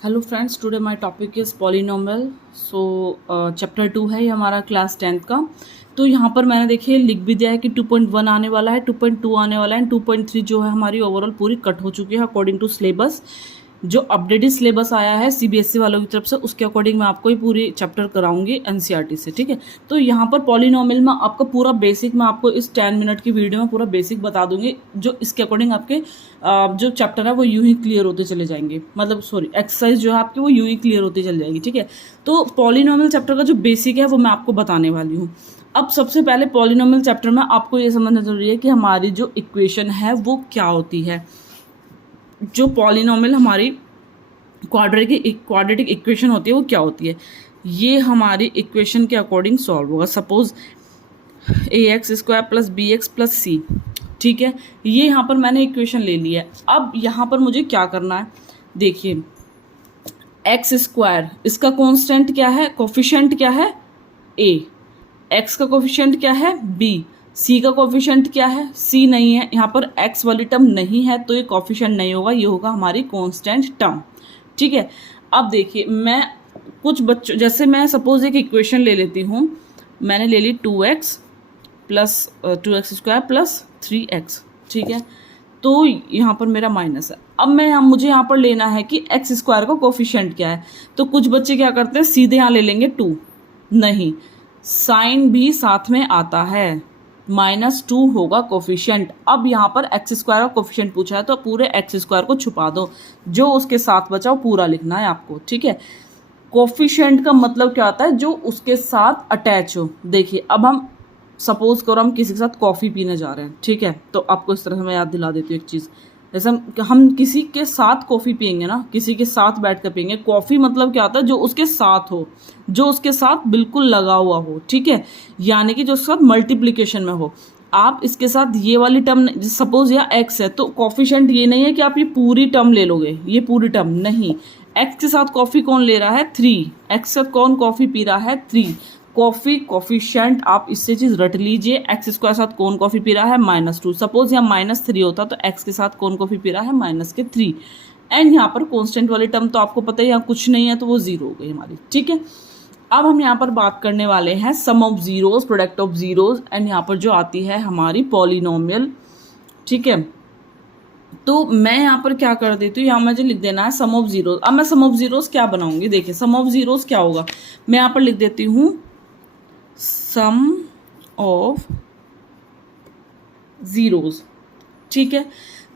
Hello friends, today my topic is polynomial. So chapter 2 है ये हमारा क्लास 10th का। तो यहाँ पर मैंने देखिए लिख भी दिया है कि 2.1 आने वाला है, 2.2 आने वाला है, 2.3 जो है हमारी ओवरऑल पूरी कट हो चुकी है अकॉर्डिंग टू सिलेबस। जो अपडेटेड सिलेबस आया है सीबीएसई वालों की तरफ से, उसके अकॉर्डिंग मैं आपको ये पूरी चैप्टर कराऊंगी एनसीईआरटी से, ठीक है। तो यहाँ पर पॉलिनोमियल में आपका पूरा बेसिक मैं आपको इस 10 मिनट की वीडियो में पूरा बेसिक बता दूंगी, जो इसके अकॉर्डिंग आपके जो चैप्टर है वो यूं ही क्लियर होते चले जाएंगे, मतलब सॉरी एक्सरसाइज जो है आपकी वो यूं ही क्लियर होती चल जाएगी, ठीक है। तो पॉलिनोमियल चैप्टर का जो बेसिक है वो मैं आपको बताने वाली हूँ। अब सबसे पहले पॉलिनोमियल चैप्टर में आपको ये समझना जरूरी है कि हमारी जो इक्वेशन है वो क्या होती है। जो पॉलिनोमियल हमारी क्वाड्रेटिक इक्वेशन होती है वो क्या होती है, ये हमारी इक्वेशन के अकॉर्डिंग सॉल्व होगा। Suppose ax² plus bx plus C, ठीक है। ये यहाँ पर मैंने इक्वेशन ले ली है। अब यहाँ पर मुझे क्या करना है, देखिए x², इसका कांस्टेंट क्या है, कोफिशिएंट क्या है a, x का कोफिशिएंट क्या है b, c का कोफिशिएंट क्या है c नहीं है, यहाँ पर x वाली टर्म नहीं है तो ये कोफिशिएंट नहीं होगा, ये होगा हमारी कांस्टेंट टर्म, ठीक है। अब देखिए मैं कुछ बच्चों, जैसे मैं सपोज एक इक्वेशन ले लेती हूँ, मैंने ले ली 2x plus 2x² plus 3x, ठीक है। तो यहाँ पर मेरा माइनस है। अब मुझे यहाँ पर लेना है कि x² का कोफिशिएंट क्या है। तो कुछ बच्चे क्या करते हैं, सीधे यहाँ ले लेंगे 2, नहीं, साइन भी साथ में आता है, -2 होगा कोफिशिएंट। अब यहाँ पर x² का कोफिशिएंट पूछा है तो पूरे x² को छुपा दो, जो उसके साथ बचा वो पूरा लिखना है आपको, ठीक है। कोफिशिएंट का मतलब क्या होता है, जो उसके साथ अटैच हो। देखिए अब हम सपोज करो हम किसी के साथ कॉफ़ी पीने जा रहे हैं, ठीक है। तो आपको इस तरह से मैं याद दिला देती हूँ एक चीज़। जैसे हम किसी के साथ कॉफ़ी पियेंगे ना, किसी के साथ बैठ कर पियेंगे। कॉफ़ी मतलब क्या होता है, जो उसके साथ हो, जो उसके साथ बिल्कुल लगा हुआ हो, ठीक है, यानी कि जो उसके साथ मल्टीप्लीकेशन में हो। आप इसके साथ ये वाली टर्म, सपोज या एक्स है तो कॉफिशिएंट ये नहीं है कि आप ये पूरी टर्म ले लोगे, ये पूरी टर्म नहीं। एक्स के साथ कॉफी कौन ले रहा है, 3, एक्स के साथ कौन कॉफी पी रहा है, 3। कॉफी कोफिशिएंट आप इससे चीज रट लीजिए, एक्स स्क्वायर साथ कौन कॉफी पी रहा है, -2। सपोज यहाँ -3 होता तो एक्स के साथ कौन कॉफी पी रहा है, -3। एंड यहाँ पर कांस्टेंट वाली टर्म तो आपको पता है यहाँ कुछ नहीं है तो वो 0 हो गई हमारी, ठीक है। अब हम यहाँ पर बात करने वाले हैं sum of zeros, product of zeros, and यहाँ पर जो आती है हमारी पॉलिनोमियल, ठीक है। तो मैं यहाँ पर क्या कर देती हूँ, यहाँ मुझे लिख देना है सम ऑफ जीरोज। अब मैं सम ऑफ जीरोज क्या बनाऊंगी, देखिए सम ऑफ जीरोज क्या होगा, मैं यहाँ पर लिख देती हूँ सम ऑफ जीरोज, ठीक है।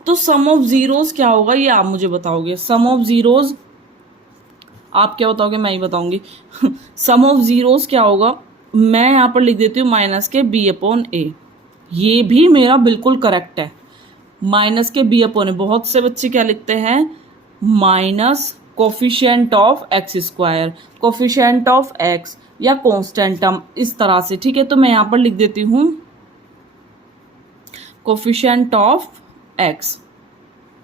तो सम ऑफ जीरोज क्या होगा ये आप मुझे बताओगे। सम ऑफ जीरोज आप क्या बताओगे, मैं ही बताऊंगी। सम ऑफ जीरोज क्या होगा, मैं यहाँ पर लिख देती हूँ -b/a। ये भी मेरा बिल्कुल करेक्ट है, -b/a। बहुत से बच्चे क्या लिखते हैं, minus coefficient of x², coefficient of x या कांस्टेंट टर्म, इस तरह से, ठीक है। तो मैं यहाँ पर लिख देती हूँ coefficient of x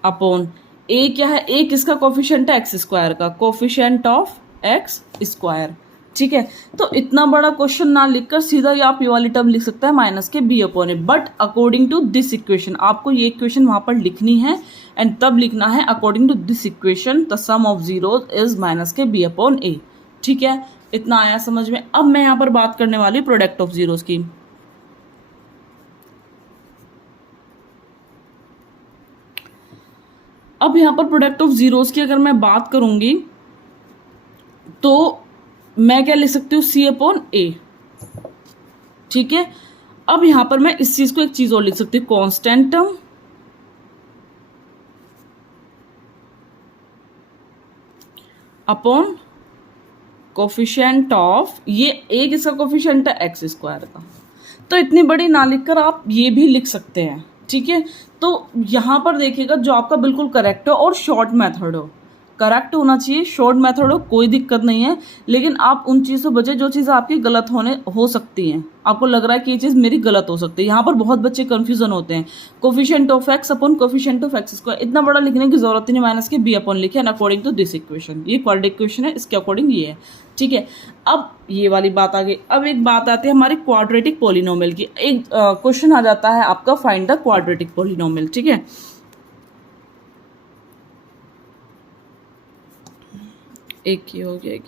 upon a। क्या है, a किसका कोफिशिएंट है, x² का, कोफिशिएंट ऑफ x², ठीक है। तो इतना बड़ा क्वेश्चन ना लिखकर सीधा ही आप ये वाली टर्म लिख सकते हैं -b/a। But according to this equation आपको ये इक्वेशन वहां पर लिखनी है, एंड तब लिखना है according to this equation the sum of zeros is -b/a, ठीक है। इतना आया समझ में। अब मैं यहाँ पर बात करने वाली प्रोडक्ट ऑफ जीरोज की। अब यहाँ पर प्रोडक्ट ऑफ जीरोज की अगर मैं बात करूंगी तो मैं क्या लिख सकती हूँ, c/a, ठीक है। अब यहां पर मैं इस चीज को एक चीज और लिख सकती हूँ, constant term upon coefficient of, ये a किसका कोफिशिएंट है, x² का। तो इतनी बड़ी ना लिखकर आप ये भी लिख सकते हैं, ठीक है। तो यहां पर देखिएगा जो आपका बिल्कुल करेक्ट हो और शॉर्ट मेथड हो, करेक्ट होना चाहिए, शॉर्ट मेथड हो, कोई दिक्कत नहीं है। लेकिन आप उन चीज़ से बचे जो चीज़ें आपकी गलत हो सकती हैं, आपको लग रहा है कि ये चीज़ मेरी गलत हो सकती है। यहाँ पर बहुत बच्चे कंफ्यूजन होते हैं, coefficient of x upon coefficient of x², इतना बड़ा लिखने की जरूरत ही नहीं, -b अपॉन लिखे and according to this equation. ये क्वाड्रेटिक इक्वेशन है, इसके अकॉर्डिंग ये है, ठीक है। अब ये वाली बात आ गई। अब एक बात आती है हमारी क्वाड्रेटिक पॉलिनोमियल की। एक क्वेश्चन आ जाता है आपका, फाइंड द क्वाड्रेटिक पॉलिनोमियल, ठीक है। एक ये हो गया, एक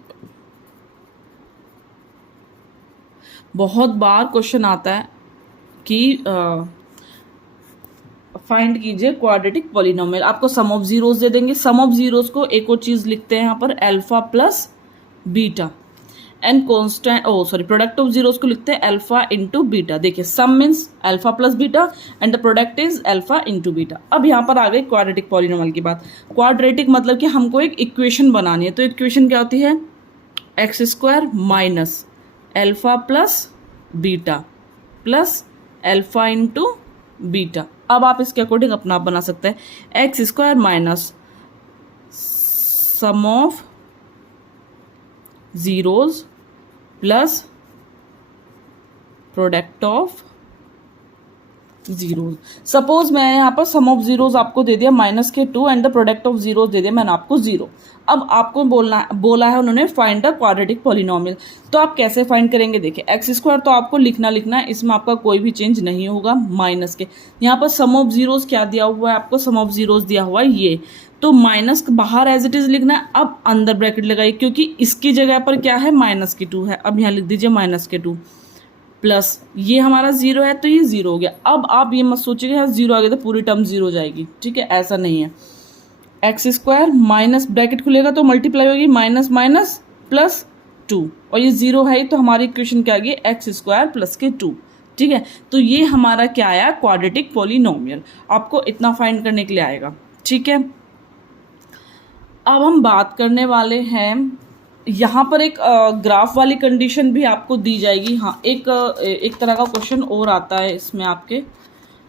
बहुत बार क्वेश्चन आता है कि फाइंड कीजिए क्वाड्रेटिक पॉलिनोमियल। आपको सम ऑफ जीरोस दे देंगे। सम ऑफ जीरोस को एक और चीज लिखते हैं यहाँ पर, alpha plus beta, and constant product of zeros को लिखते हैं अल्फा इंटू बीटा। देखिए sum means alpha plus beta and the product is alpha into beta. अब यहाँ पर आ गई क्वाड्रेटिक पॉलिनोमियल की बात। क्वाड्रेटिक मतलब कि हमको एक इक्वेशन बनानी है। तो इक्वेशन क्या होती है, x square minus alpha plus beta plus alpha into beta. अब आप इसके अकॉर्डिंग अपना आप बना सकते हैं, x square minus sum of zeros plus product of zeros. Suppose मैं यहाँ पर सम ऑफ जीरोज आपको दे दिया -2 and the product of zeros दे दिया मैंने आपको 0। अब आपको बोला है उन्होंने फाइंड द क्वाड्रेटिक पॉलिनोमियल। तो आप कैसे फाइंड करेंगे, देखिए एक्स स्क्वायर तो आपको लिखना है, इसमें आपका कोई भी चेंज नहीं होगा माइनस के। यहाँ पर सम ऑफ जीरोज क्या दिया हुआ है आपको, सम ऑफ जीरोज दिया हुआ है ये, तो माइनस बाहर एज इट इज लिखना है। अब अंदर ब्रैकेट लगाइए क्योंकि इसकी जगह पर क्या है -2 है। अब यहाँ लिख दीजिए -2 प्लस ये हमारा 0 है तो ये 0 हो गया। अब आप ये मत सोचिए 0 आ गया तो पूरी टर्म 0 हो जाएगी, ठीक है, ऐसा नहीं है। एक्स स्क्वायर माइनस ब्रैकेट खुलेगा तो मल्टीप्लाई होगी माइनस माइनस प्लस 2 और ये 0 है तो हमारी इक्वेशन क्या आ गई, एक्स स्क्वायर प्लस के 2, ठीक है। तो ये हमारा क्या आया, क्वाड्रेटिक पॉलिनोमियल। आपको इतना फाइंड करने के लिए आएगा, ठीक है। अब हम बात करने वाले हैं, यहाँ पर एक ग्राफ वाली कंडीशन भी आपको दी जाएगी। हाँ, एक तरह का क्वेश्चन और आता है इसमें आपके,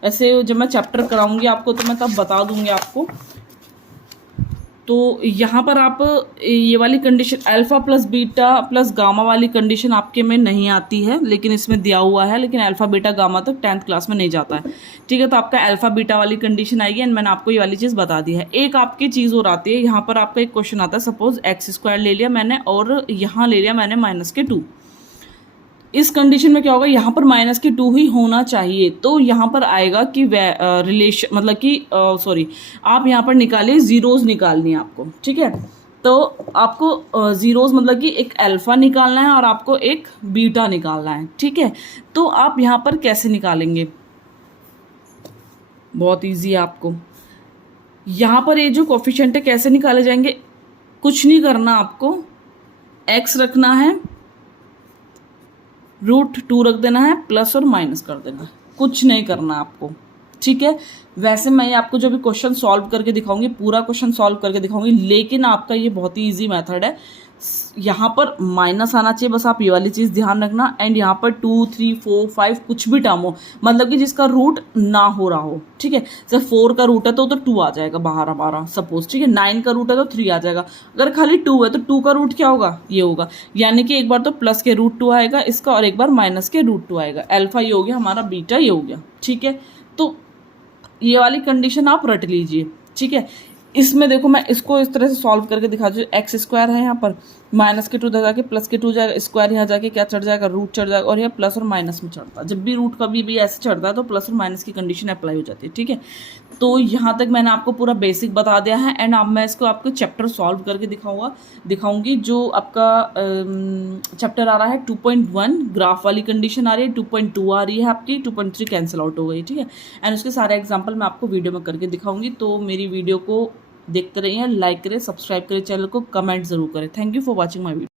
ऐसे जब मैं चैप्टर कराऊंगी आपको तो मैं तब बता दूंगी आपको। तो यहाँ पर आप ये वाली condition alpha plus beta plus gamma वाली कंडीशन आपके में नहीं आती है, लेकिन इसमें दिया हुआ है, लेकिन अल्फा बीटा गामा तक 10th क्लास में नहीं जाता है, ठीक है। तो आपका अल्फा बीटा वाली कंडीशन आएगी एंड मैंने आपको ये वाली चीज़ बता दी है। एक आपकी चीज़ और आती है, यहाँ पर आपका एक क्वेश्चन आता है, सपोज एक्स स्क्वायर ले लिया मैंने और यहाँ ले लिया मैंने -2। इस कंडीशन में क्या होगा, यहाँ पर -2 ही होना चाहिए। तो यहाँ पर आएगा कि रिलेशन मतलब कि आप यहाँ पर निकालिए, जीरोज निकालनी है आपको, ठीक है। तो आपको जीरोज मतलब कि एक अल्फा निकालना है और आपको एक बीटा निकालना है, ठीक है। तो आप यहाँ पर कैसे निकालेंगे, बहुत ईजी है आपको। यहाँ पर ये जो कोफिशिएंट है कैसे निकाले जाएंगे, कुछ नहीं करना, आपको एक्स रखना है, √2 रख देना है, प्लस और माइनस कर देना है, कुछ नहीं करना आपको, ठीक है। वैसे मैं आपको जो भी क्वेश्चन सॉल्व करके दिखाऊंगी, पूरा क्वेश्चन सॉल्व करके दिखाऊंगी, लेकिन आपका ये बहुत ही इजी मेथड है। यहाँ पर माइनस आना चाहिए, बस आप ये वाली चीज़ ध्यान रखना। एंड यहाँ पर 2, 3, 4, 5 कुछ भी टर्म हो, मतलब कि जिसका रूट ना हो रहा हो, ठीक है। जैसे 4 का रूट है तो 2 आ जाएगा बाहर हमारा, सपोज, ठीक है। 9 का रूट है तो 3 आ जाएगा। अगर खाली 2 है तो 2 का रूट क्या होगा, ये होगा। यानी कि एक बार तो प्लस के √2 आएगा इसका और एक बार माइनस के √2 आएगा। अल्फा ये हो गया हमारा, बीटा ये हो गया, ठीक है। तो ये वाली कंडीशन आप रट लीजिए, ठीक है। इसमें देखो मैं इसको इस तरह से सॉल्व करके दिखा दूँ। एक्स स्क्वायर है यहाँ पर, -2 जाके प्लस के 2 जाएगा, स्क्वायर यहाँ जाके क्या चढ़ जाएगा, रूट चढ़ जाएगा, और यहाँ प्लस और माइनस में चढ़ता है। जब भी रूट कभी भी ऐसे चढ़ता है तो प्लस और माइनस की कंडीशन अप्लाई हो जाती है, ठीक है। तो यहाँ तक मैंने आपको पूरा बेसिक बता दिया है एंड अब मैं इसको आपको चैप्टर सॉल्व करके दिखाऊंगी। जो आपका चैप्टर आ रहा है 2.1 ग्राफ वाली कंडीशन आ रही है, 2.2 आ रही है आपकी, 2.3 कैंसिल आउट हो गई, ठीक है। एंड उसके सारे एग्जाम्पल मैं आपको वीडियो में करके दिखाऊंगी। तो मेरी वीडियो को देखते रहिए, लाइक करें, सब्सक्राइब करें चैनल को, कमेंट जरूर करें। Thank you for watching my video.